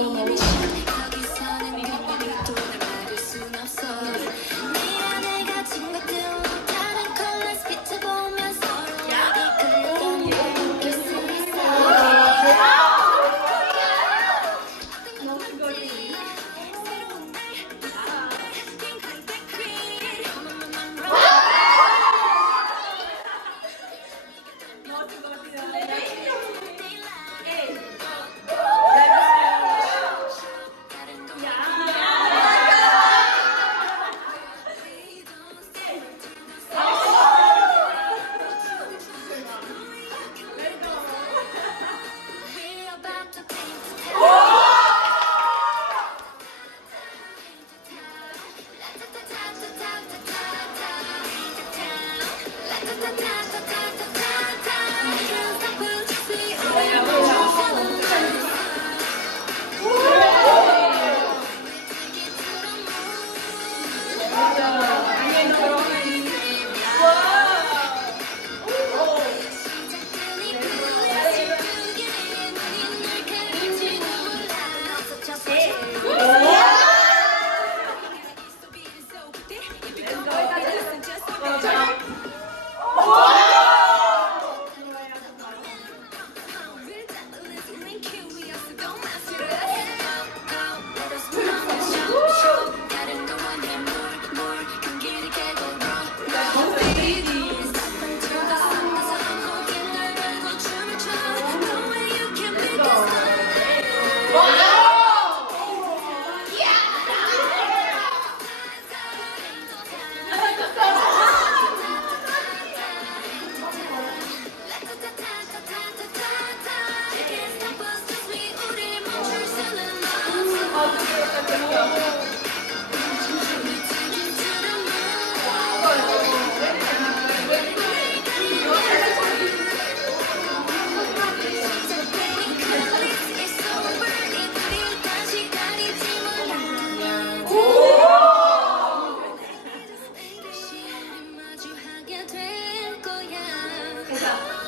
много.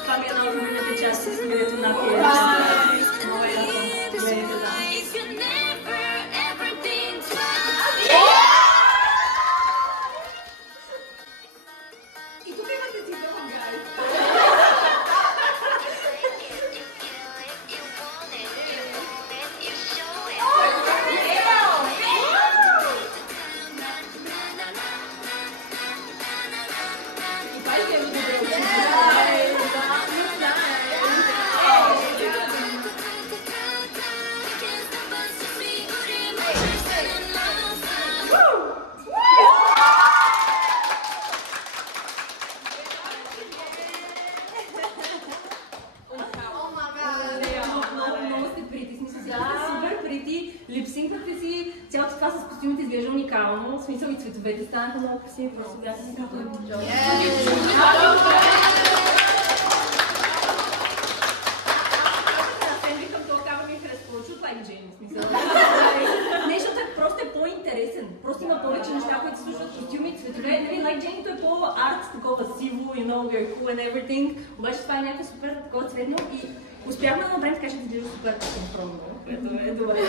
Това ми е една от любимите части с видеото на пиеста. Много ясно. И тук имате си дом, гай. Липсинквате си, цялото това с костюмите изглежда уникално, в смисъл и цветовете станаха много красиви, просто бяха си като Аз викам това кава ми харесва повече от Like Jane, в смисъл. Нещото просто е по-интересен, просто има повече неща, които се случват, костюми, цветове. Like Jane е по-арт, такова сиво, you know, you're cool and everything, обаче това е някакво супер такова цветно и успяхме да направим така, че да изглежда супер синхронно, което е добре.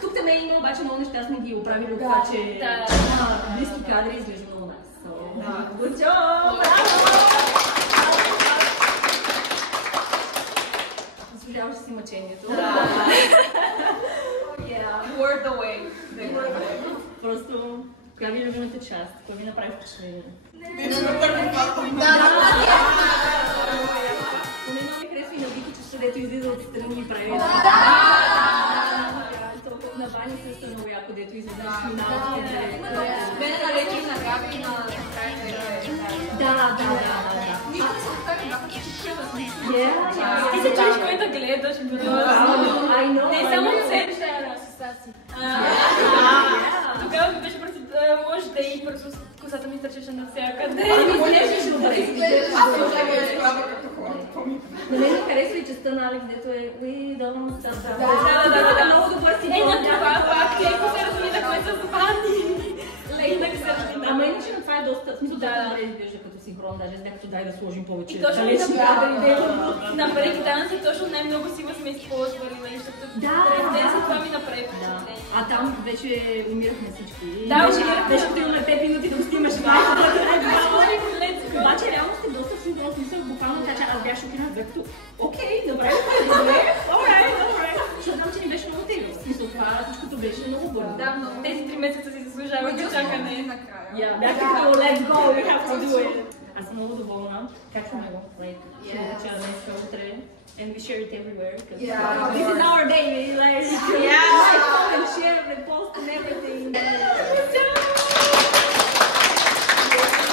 Тук там има обаче много неща сме ги оправили от това, че близки кадри изглежда много nice. Good job! Заслужаваше си мъчението. Word away. Просто, коя ви е любимата част? Кой ви направи впечатление? Дето излиза от страни и прави. Толкова на Вани също много яко, дето излиза с миналите. Бе наречи на Габи на Да. Нищо не се така, бяха Ти се чуеш кой да гледаш, не само да се неща асоциации. Тогава ми беше просто лош да и просто косата ми търчеше навсякъде. На мен ми харесва и частта на Алекс, дето е We don't stop. Да. Много добър си. На това пак Кейко се разминахме с Вани. Лейнах се разминахме. Ама иначе на това е доста, в смисъл да изглежда като си синхрон, даже с някакво дай да сложим повече. И точно далечни кадри. на брейк данса точно най-много сила сме използвали, защото за това ми направи впечатление. А там вече умирахме всички. Да, беше като имаме 5 минути да го снимаш. Обаче реално сте доста синхрон, смисъл буквално така, че аз бях шокирана, като окей, добре, добре. Защото знам, че ни беше много тегло. В смисъл това всичкото беше много бързо. Да, но тези 3 месеца си заслужават чакане. Бях като let's go, we have to do it. Аз съм много доволна. Качваме го. Ще го кача днес, утре. And we share it everywhere. This is our baby. Like, and share, repost and everything.